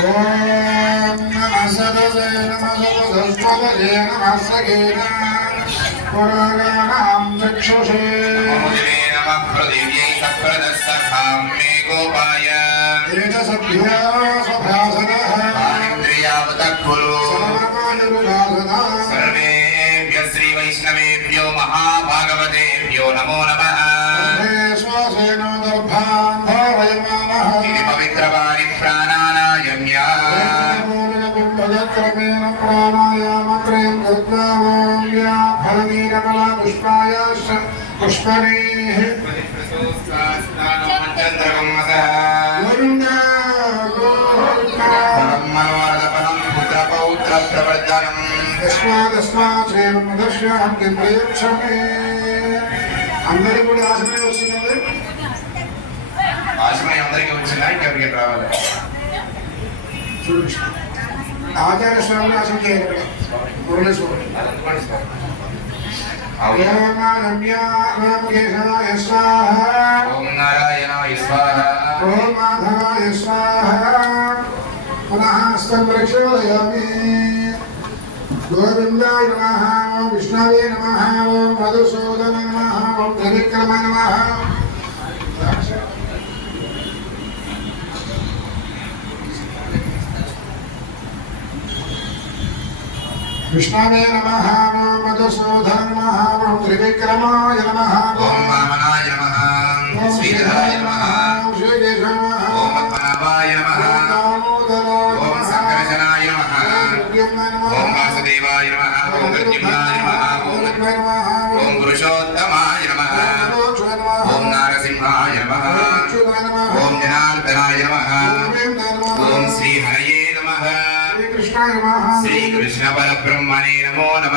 ఓం నమః సరసే నమః సరస్వతయే నమః సగేన పురాణానాం చక్షుషే మహోదయే నమః ప్రదివ్యై సప్రదస్సఖాం మే గోపాయ మనోరథపరం పుత్ర పౌత్ర ప్రవర్ధనం తస్మాతస్మాచేమదర్శ్యాం కిందేక్షమే అందరికీ కూడా ఆశమే వస్తున్నది ఆశ్రమం అందరికీ వచ్చిందా ఇంకెవరికి రావాలి చూడండి స్వామిని ఆశం చేయాలి మురళీశ్వరుడు రామకేశాయ స్వాహ. ఓం నారాయణాయ స్వాహ. ఓం మాధవాయ స్వాహ. పునః హస్తం ప్రక్షాళయామి గోవిందాయ నమః ఓం విష్ణవే నమః ఓం మధుసూదన నమః ఓం త్రివిక్రమ నమః. విష్ణవే నమః ఓం మధుసూదన నమః ఓం త్రివిక్రమాయ నమః. ఓం వామనాయ నమః ఓం శ్రీధరాయ నమః ఓం శ్రీకేశవ నమః. ఓం పద్మనాభాయ నమః ఓం సంకర్షణాయ నమః. ఓం వాసుదేవాయ నమః ఓం ప్రద్యుమ్నాయ నమః ఓం ఓం పురుషోత్తమాయ నమః ఓం నారసింహాయ నమః ఓం జనార్దనాయ నమః శ్రీకృష్ణ పరబ్రహ్మణే నమో. నమ